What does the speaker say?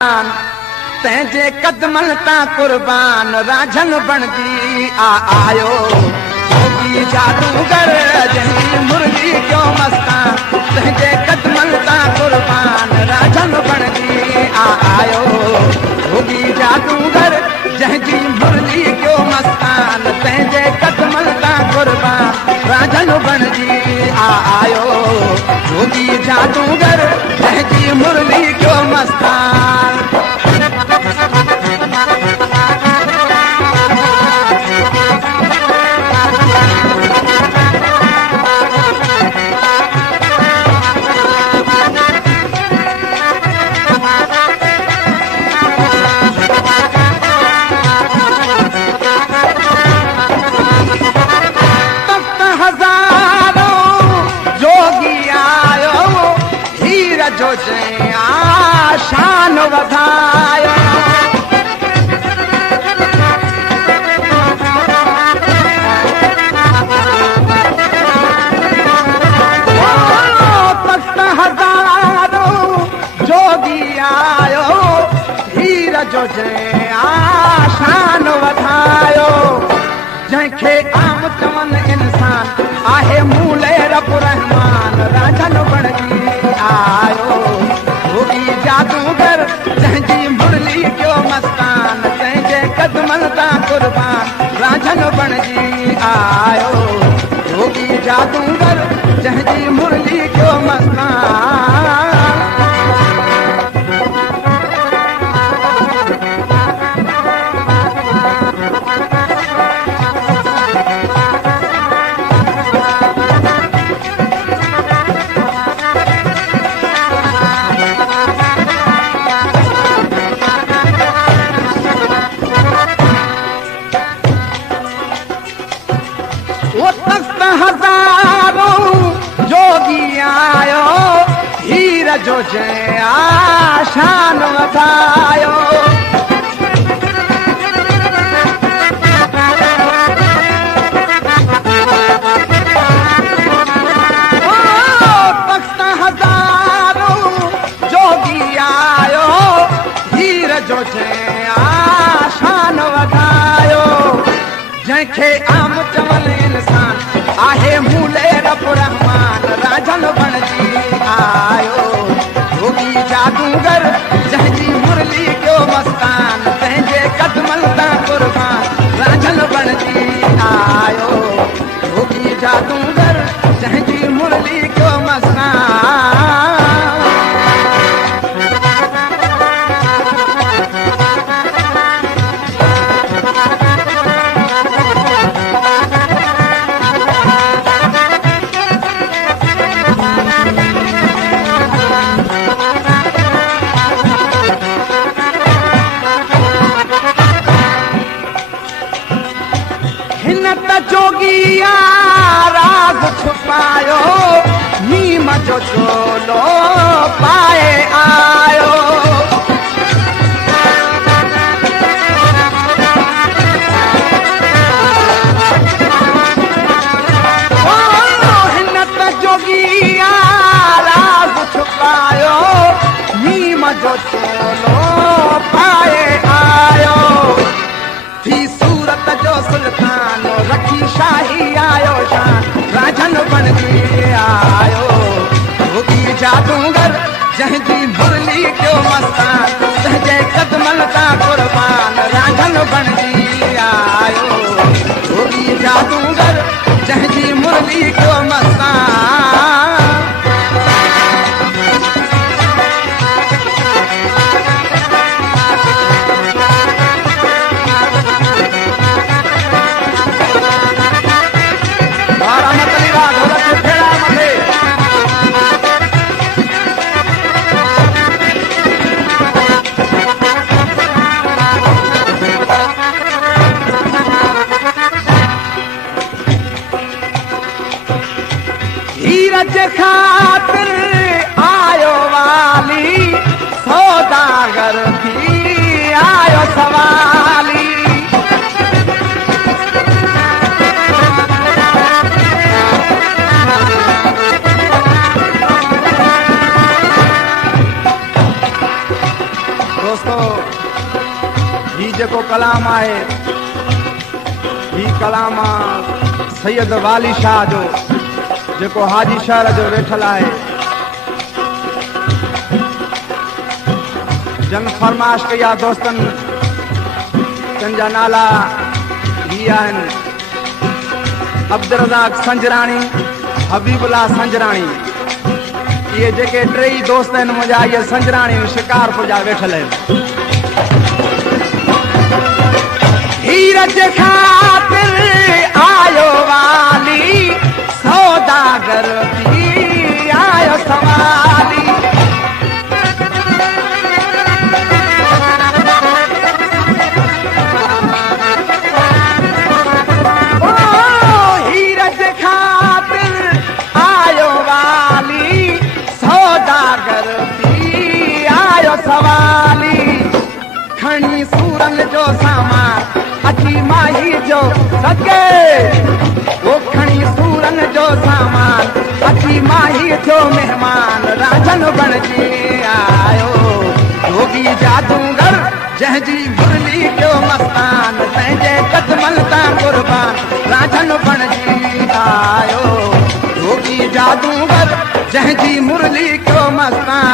तंहिंजे कदमनि तां कुर्बान राझन बणजी आयो जोगी जादूगर जंहिंजी मुरली क्यों मस्तान तंहिंजे कदमनि तां कुर्बान राझन बणजी आयो जोगी जादूगर जंहिंजी मुरली क्यों मस्तान तंहिंजे कदमनि तां कुर्बान राझन बणजी आयो जोगी जादूगर जंहिंजी मुरली क्यों मस्तान जो शान वधायो तख्त हज़ारो जोगी आयो हीर जो शान वधायो जंहिंखे आम चवनि इंसान आहे मूले रब रहमान राझन बणजी आयो जोगी जादूगर जंहिंजी मुरली क्यों मस्तान तंहिंजे कदमनि तां कुर्बान राझन बणजी आयो जोगी जादूगर जंहिंजी मुरली क्यों मस्तान हजारो जोगी आयो हीर जो शान वधायो तख्त हजारो जोगी आयो हीर जो शान वधायो जंहिंखे आम चवनि इंसान आहे मूले रब रहमान राझन बणजी आयो जोगी जादूगर जंहिंजी मुरली क्यों मस्तान तंहिंजे कदमनि तां कुर्बान राझन बणजी आयो जोगी जादूगर जंहिंजी मुरली क्यों मस्तान जोगी राज छुपायो नीम जो चोलो पाए आयो हिन त जोगी राज छुपायो नीम जो चोलो पाए आयो थी सूरत जो सुल्तान रखी शाही आयो शान राझन बणजी आयो जोगी जादूगर जंहिंजी मुरली क्यों मस्तान तंहिंजे कदमनि तां कुर्बान राझन बणजी आयो जोगी जादूगर जंहिंजी मुरली क्यों मस्तान दोस्तों ही जेको कलाम आहे ही कलाम सैयद वाली शाह जो जेको हाजी शहर जो वेठल आहे जन फरमाश कया दोस्तन तंजा नाला ही आहिनि अब्दुर्रज़ाक संजराणी हबीबुल्लाह संजराणी ये जेके टई दोस्त आहिनि मुंहिंजा इहे संजराणी शिकारपुर जा वेठल आहिनि हीर जे ख़ातिर आयो वाली सौदागर थी आयो सवाली हीर जे खातिर आयो वाली सौदागर थी आयो सवाली खणी सूरन जो सामान अची माही जो सके वो खणी सूरन जो सामान अची माही जो मेहमान राजन बणजी आयो जोगी जादूगर जंहिंजी मुरली जो मस्तान तंहिंजे कदमनि तां कुर्बान राजन बणजी आयो जोगी जादूगर जंहिंजी मुरली जो मस्तान